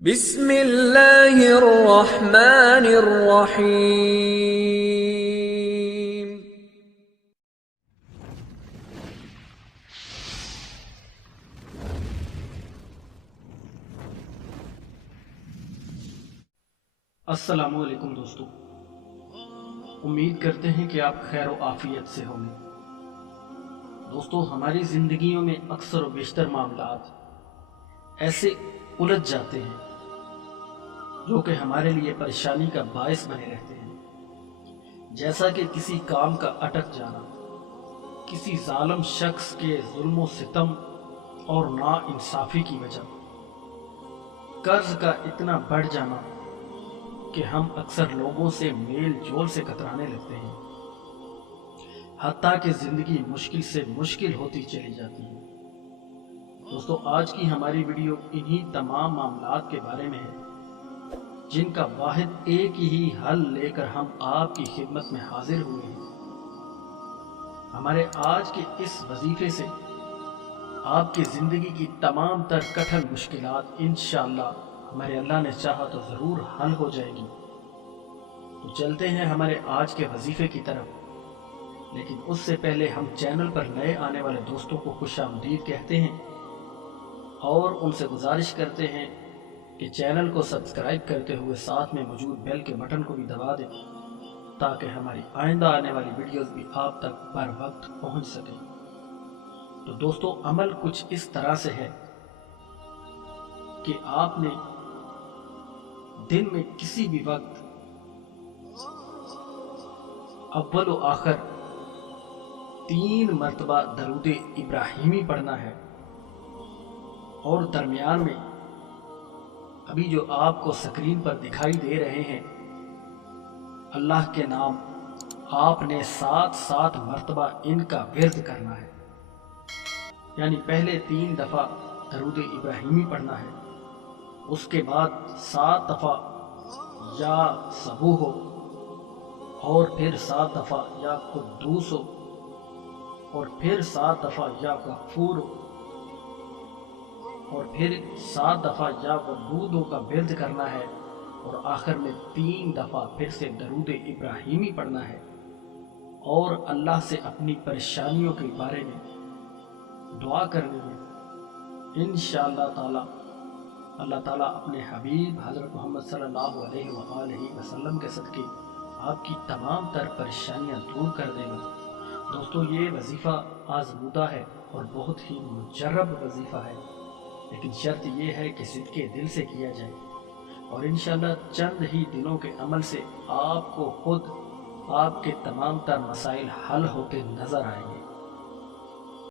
بسم اللہ الرحمن الرحیم۔ السلام علیکم دوستو، امید کرتے ہیں کہ آپ خیر و عافیت سے ہوں گے۔ دوستو، ہماری زندگیوں میں اکثر و بیشتر معاملات ایسے الجھ جاتے ہیں جو کہ ہمارے لیے پریشانی کا باعث بنے رہتے ہیں، جیسا کہ کسی کام کا اٹک جانا، کسی ظالم شخص کے ظلم و ستم اور ناانصافی کی وجہ، قرض کا اتنا بڑھ جانا کہ ہم اکثر لوگوں سے میل جول سے کترانے لگتے ہیں، حتیٰ کہ زندگی مشکل سے مشکل ہوتی چلی جاتی ہے۔ دوستو، آج کی ہماری ویڈیو انہی تمام معاملات کے بارے میں ہے جن کا واحد ایک ہی حل لے کر ہم آپ کی خدمت میں حاضر ہوئے ہیں۔ ہمارے آج کے اس وظیفے سے آپ کی زندگی کی تمام تر کٹھن مشکلات انشاءاللہ ہمارے اللہ نے چاہا تو ضرور حل ہو جائے گی۔ تو چلتے ہیں ہمارے آج کے وظیفے کی طرف، لیکن اس سے پہلے ہم چینل پر نئے آنے والے دوستوں کو خوش آمدید کہتے ہیں اور ان سے گزارش کرتے ہیں کہ چینل کو سبسکرائب کرتے ہوئے ساتھ میں موجود بیل کے بٹن کو بھی دبا دیں تاکہ ہماری آئندہ آنے والی ویڈیوز بھی آپ تک بر وقت پہنچ سکیں۔ تو دوستو، عمل کچھ اس طرح سے ہے کہ آپ نے دن میں کسی بھی وقت اول و آخر 3 مرتبہ درود ابراہیمی پڑھنا ہے، اور درمیان میں ابھی جو آپ کو سکرین پر دکھائی دے رہے ہیں اللہ کے نام آپ نے 7 مرتبہ ان کا ورد کرنا ہے، یعنی پہلے 3 دفعہ درود ابراہیمی پڑھنا ہے، اس کے بعد 7 دفعہ یا سبوح ہو، اور پھر 7 دفعہ یا قدوس ہو، اور پھر 7 دفعہ یا غفور ہو، اور پھر 7 دفعہ یا ودودوں کا ورد کرنا ہے، اور آخر میں 3 دفعہ پھر سے درود ابراہیمی پڑھنا ہے، اور اللہ سے اپنی پریشانیوں کے بارے میں دعا کرنی ہے۔ انشاءاللہ تعالی اللہ تعالیٰ اپنے حبیب حضرت محمد صلی اللہ علیہ وآلہ وسلم کے صدقے آپ کی تمام تر پریشانیاں دور کر دے گا۔ دوستو، یہ وظیفہ آزمودہ ہے اور بہت ہی مجرب وظیفہ ہے، لیکن شرط یہ ہے کہ صدقے دل سے کیا جائے، اور انشاءاللہ چند ہی دنوں کے عمل سے آپ کو خود آپ کے تمام تر مسائل حل ہوتے نظر آئیں گے۔